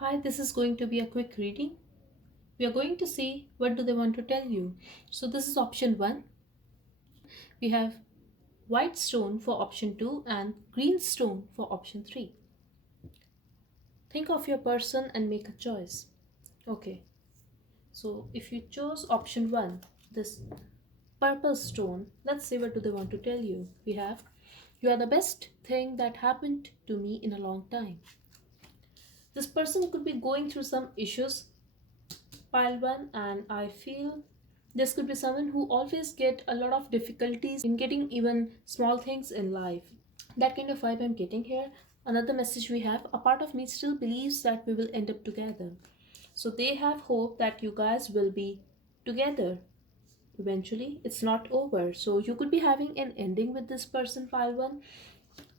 Hi, this is going to be a quick reading. We are going to see what do they want to tell you. So this is option 1. We have white stone for option 2 and green stone for option 3. Think of your person and make a choice. Okay. So if you chose option 1, this purple stone, let's see what do they want to tell you. We have you are the best thing that happened to me in a long time. This person could be going through some issues, pile 1, and I feel this could be someone who always get a lot of difficulties in getting even small things in life. That kind of vibe I'm getting here. Another message we have, a part of me still believes that we will end up together. So they have hope that you guys will be together eventually. It's not over. So you could be having an ending with this person, pile 1.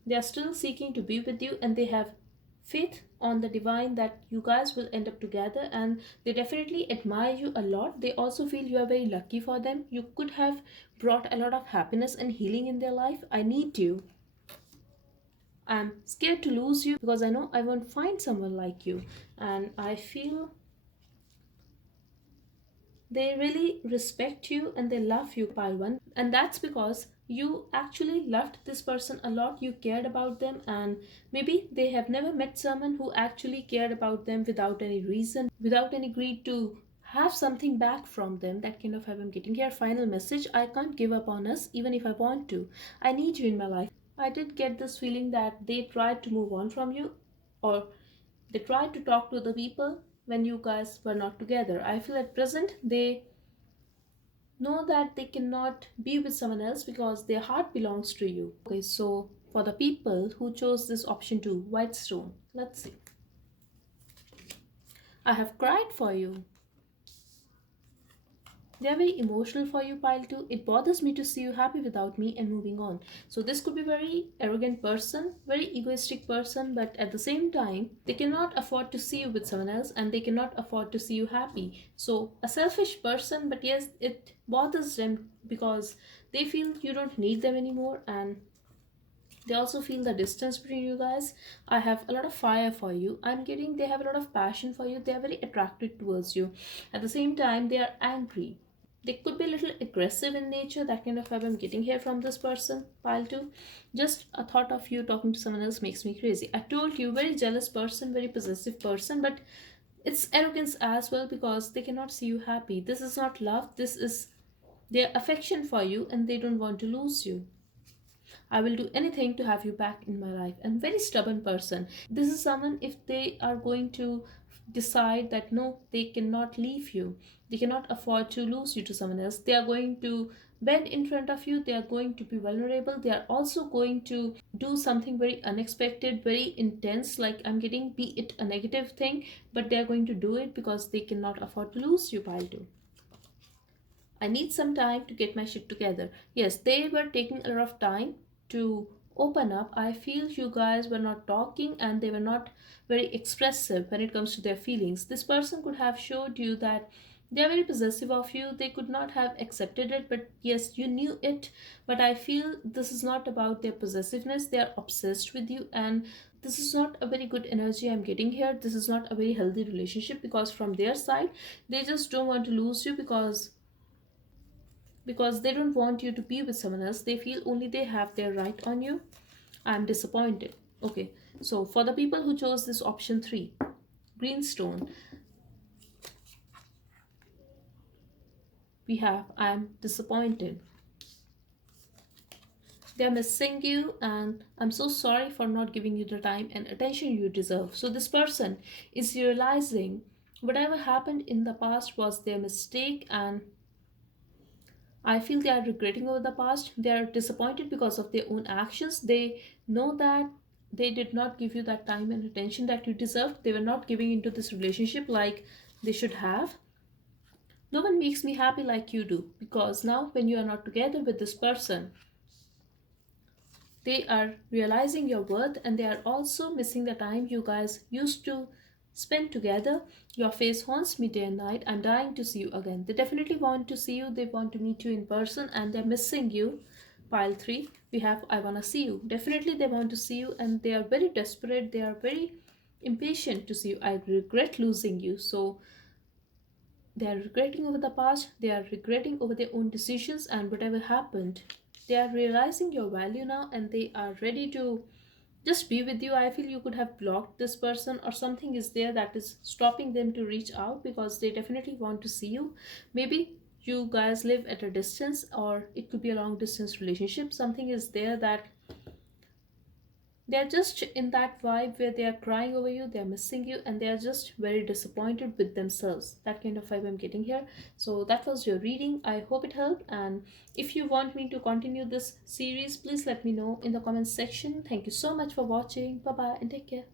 They are still seeking to be with you and they have faith on the divine that you guys will end up together, and they definitely admire you a lot. They also feel you are very lucky for them. You could have brought a lot of happiness and healing in their life. I need you. I'm scared to lose you because I know I won't find someone like you. And I feel they really respect you and they love you, pile 1, and that's because you actually loved this person a lot. You cared about them, and maybe they have never met someone who actually cared about them without any reason, without any greed to have something back from them. That kind of have I'm getting here. Final message, I can't give up on us even if I want to. I need you in my life. I did get this feeling that they tried to move on from you, or they tried to talk to the people when you guys were not together. I feel at present they know that they cannot be with someone else because their heart belongs to you. Okay, so for the people who chose this option 2, white stone, let's see. I have cried for you. They are very emotional for you, pile 2. It bothers me to see you happy without me and moving on. So this could be very arrogant person, very egoistic person, but at the same time, they cannot afford to see you with someone else and they cannot afford to see you happy. So a selfish person, but yes, it bothers them because they feel you don't need them anymore, and they also feel the distance between you guys. I have a lot of fire for you. I'm getting they have a lot of passion for you. They are very attracted towards you. At the same time, they are angry. They could be a little aggressive in nature. That kind of vibe I'm getting here from this person, pile 2. Just a thought of you talking to someone else makes me crazy. I told you, very jealous person, very possessive person, but it's arrogance as well because they cannot see you happy. This is not love, this is their affection for you and they don't want to lose you. I will do anything to have you back in my life. And very stubborn person. This is someone, if they are going to decide that no, they cannot leave you, they cannot afford to lose you to someone else, they are going to bend in front of you, they are going to be vulnerable, they are also going to do something very unexpected, very intense, like I'm getting, be it a negative thing, but they are going to do it because they cannot afford to lose you, pile 2. I need some time to get my shit together. Yes, they were taking a lot of time to open up. I feel you guys were not talking and they were not very expressive when it comes to their feelings. This person could have showed you that they are very possessive of you. They could not have accepted it, but yes, you knew it. But I feel this is not about their possessiveness. They are obsessed with you, and this is not a very good energy I'm getting here. This is not a very healthy relationship because from their side, they just don't want to lose you because they don't want you to be with someone else. They feel only they have their right on you. I'm disappointed. Okay, so for the people who chose this option 3, greenstone, we have I'm disappointed. They're missing you, and I'm so sorry for not giving you the time and attention you deserve. So this person is realizing whatever happened in the past was their mistake, and I feel they are regretting over the past. They are disappointed because of their own actions. They know that they did not give you that time and attention that you deserved. They were not giving into this relationship like they should have. No one makes me happy like you do because now, when you are not together with this person, they are realizing your worth and they are also missing the time you guys used to spend together. Your face haunts me day and night. I'm dying to see you again. They definitely want to see you, they want to meet you in person, and they're missing you. Pile 3, we have I wanna see you. Definitely they want to see you and they are very desperate. They are very impatient to see you. I regret losing you. So they are regretting over the past, they are regretting over their own decisions and whatever happened. They are realizing your value now and they are ready to just be with you. I feel you could have blocked this person or something is there that is stopping them to reach out because they definitely want to see you. Maybe you guys live at a distance or it could be a long distance relationship. Something is there that they're just in that vibe where they are crying over you, they're missing you, and they are just very disappointed with themselves. That kind of vibe I'm getting here. So that was your reading. I hope it helped. And if you want me to continue this series, please let me know in the comments section. Thank you so much for watching. Bye bye and take care.